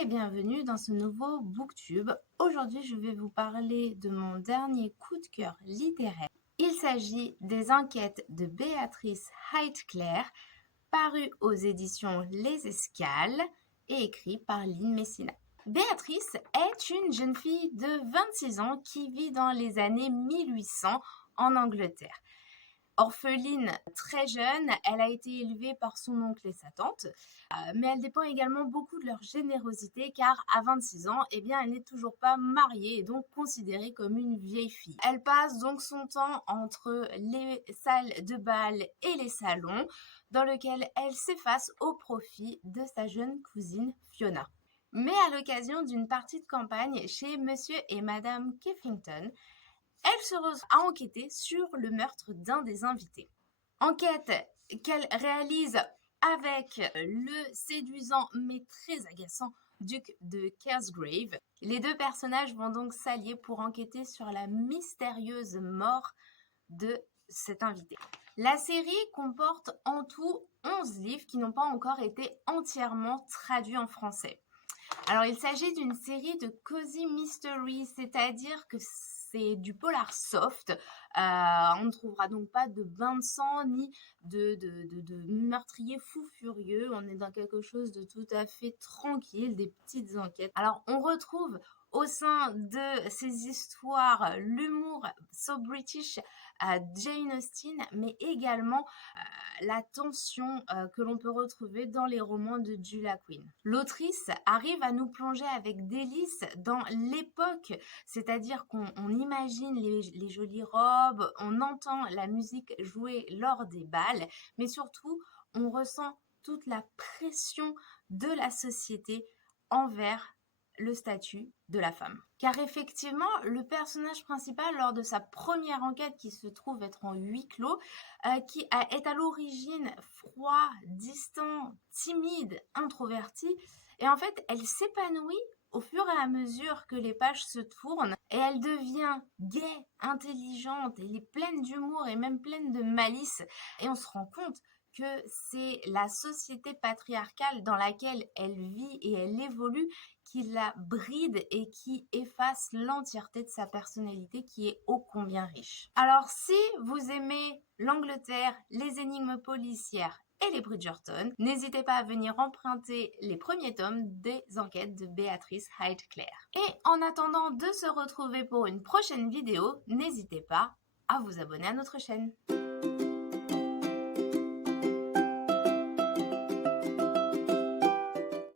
et bienvenue dans ce nouveau Booktube. Aujourd'hui, je vais vous parler de mon dernier coup de cœur littéraire. Il s'agit des enquêtes de Béatrice Heitclair, paru aux éditions Les Escales et écrit par Lynn Messina. Béatrice est une jeune fille de 26 ans qui vit dans les années 1800 en Angleterre. Orpheline très jeune, elle a été élevée par son oncle et sa tante, mais elle dépend également beaucoup de leur générosité car à 26 ans, elle n'est toujours pas mariée et donc considérée comme une vieille fille. Elle passe donc son temps entre les salles de bal et les salons dans lesquels elle s'efface au profit de sa jeune cousine Fiona. Mais à l'occasion d'une partie de campagne chez Monsieur et Madame Keffington, elle se retrouve à enquêter sur le meurtre d'un des invités. Enquête qu'elle réalise avec le séduisant mais très agaçant duc de Kersgrave. Les deux personnages vont donc s'allier pour enquêter sur la mystérieuse mort de cet invité. La série comporte en tout 11 livres qui n'ont pas encore été entièrement traduits en français. Alors, il s'agit d'une série de cozy mystery, c'est-à-dire que c'est du polar soft. On ne trouvera donc pas de bain de sang ni de meurtrier fou furieux. On est dans quelque chose de tout à fait tranquille, des petites enquêtes. Alors, on retrouve au sein de ces histoires l'humour so british Jane Austen, mais également la tension que l'on peut retrouver dans les romans de Julia Quinn. L'autrice arrive à nous plonger avec délice dans l'époque, c'est-à-dire qu'on imagine les jolies robes, on entend la musique jouée lors des bals, mais surtout on ressent toute la pression de la société envers le statut de la femme. Car effectivement, le personnage principal, lors de sa première enquête qui se trouve être en huis clos, est à l'origine froid, distant, timide, introverti, et en fait, elle s'épanouit au fur et à mesure que les pages se tournent, et elle devient gaie, intelligente, elle est pleine d'humour et même pleine de malice, et on se rend compte que c'est la société patriarcale dans laquelle elle vit et elle évolue qui la bride et qui efface l'entièreté de sa personnalité qui est ô combien riche. Alors si vous aimez l'Angleterre, les énigmes policières et les Bridgerton, n'hésitez pas à venir emprunter les premiers tomes des enquêtes de Béatrice Heitclair. Et en attendant de se retrouver pour une prochaine vidéo, n'hésitez pas à vous abonner à notre chaîne.